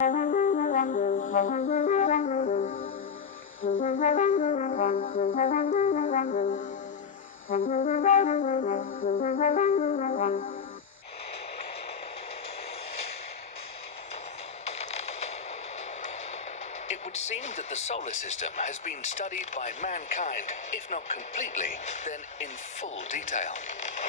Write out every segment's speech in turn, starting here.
It would seem that the solar system has been studied by mankind, if not completely, then in full detail.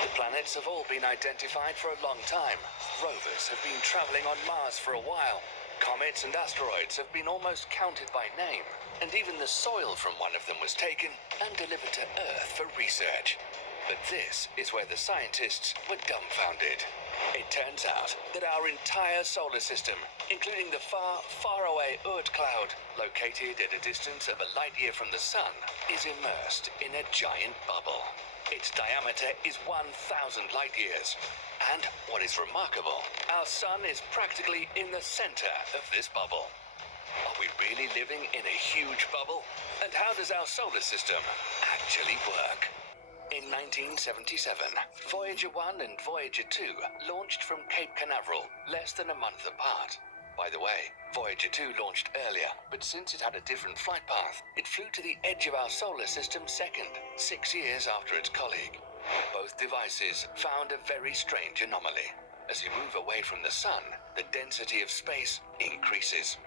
The planets have all been identified for a long time. Rovers have been traveling on Mars for a while. Comets and asteroids have been almost counted by name, and even the soil from one of them was taken and delivered to Earth for research. But this is where the scientists were dumbfounded. It turns out that our entire solar system, including the far, far away Oort cloud, located at a distance of a light year from the sun, is immersed in a giant bubble. Its diameter is 1,000 light years. And what is remarkable, our sun is practically in the center of this bubble. Are we really living in a huge bubble? And how does our solar system actually work? In 1977, Voyager 1 and Voyager 2 launched from Cape Canaveral less than a month apart. By the way, Voyager 2 launched earlier, but since it had a different flight path, it flew to the edge of our solar system second, 6 years after its colleague. Both devices found a very strange anomaly. As you move away from the sun, the density of space increases.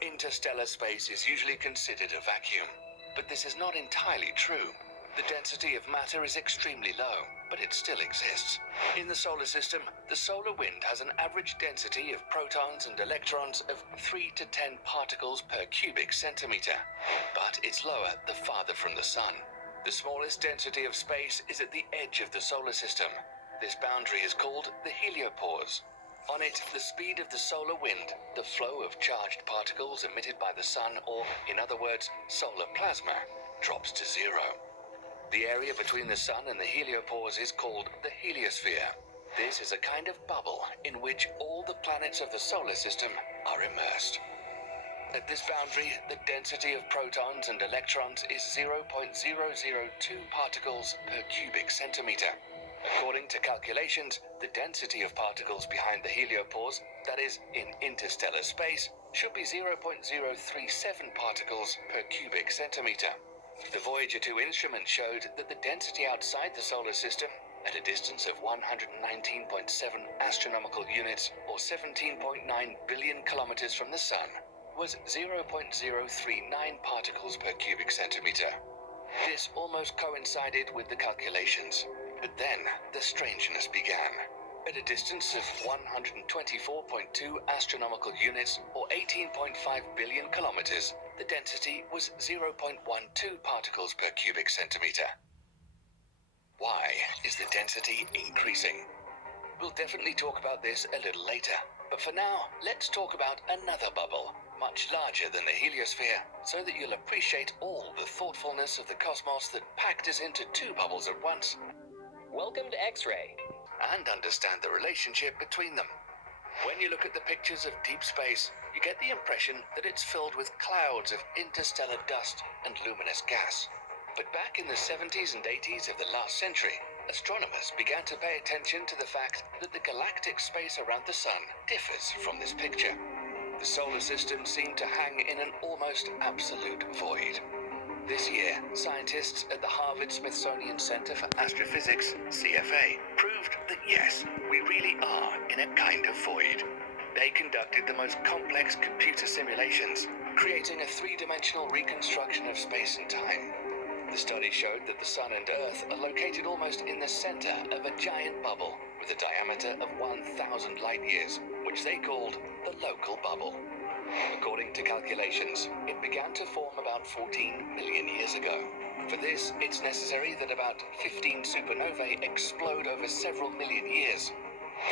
Interstellar space is usually considered a vacuum, but this is not entirely true. The density of matter is extremely low, but it still exists. In the solar system, the solar wind has an average density of protons and electrons of 3 to 10 particles per cubic centimeter, but it's lower the farther from the sun. The smallest density of space is at the edge of the solar system. This boundary is called the heliopause. On it, the speed of the solar wind, the flow of charged particles emitted by the sun, or in other words, solar plasma, drops to zero. The area between the sun and the heliopause is called the heliosphere. This is a kind of bubble in which all the planets of the solar system are immersed. At this boundary, the density of protons and electrons is 0.002 particles per cubic centimeter. According to calculations, the density of particles behind the heliopause, that is, in interstellar space, should be 0.037 particles per cubic centimeter. The Voyager 2 instrument showed that the density outside the solar system, at a distance of 119.7 astronomical units, or 17.9 billion kilometers from the sun, was 0.039 particles per cubic centimeter. This almost coincided with the calculations, but then the strangeness began. At a distance of 124.2 astronomical units, or 18.5 billion kilometers, the density was 0.12 particles per cubic centimeter. Why is the density increasing? We'll definitely talk about this a little later, but for now, let's talk about another bubble, much larger than the heliosphere, so that you'll appreciate all the thoughtfulness of the cosmos that packed us into two bubbles at once. Welcome to X-ray. And understand the relationship between them. When you look at the pictures of deep space, you get the impression that it's filled with clouds of interstellar dust and luminous gas. But back in the 70s and 80s of the last century, astronomers began to pay attention to the fact that the galactic space around the sun differs from this picture. The solar system seemed to hang in an almost absolute void. This year, scientists at the Harvard-Smithsonian Center for Astrophysics, CFA, proved that yes, we really are in a kind of void. They conducted the most complex computer simulations, creating a three-dimensional reconstruction of space and time. The study showed that the Sun and Earth are located almost in the center of a giant bubble with a diameter of 1,000 light years, which they called the local bubble. According to calculations, it began to form about 14 million years ago. For this, it's necessary that about 15 supernovae explode over several million years.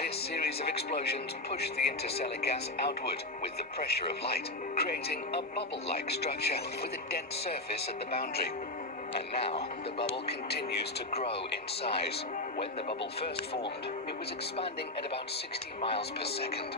This series of explosions pushed the interstellar gas outward with the pressure of light, creating a bubble-like structure with a dense surface at the boundary. And now, the bubble continues to grow in size. When the bubble first formed, it was expanding at about 60 miles per second.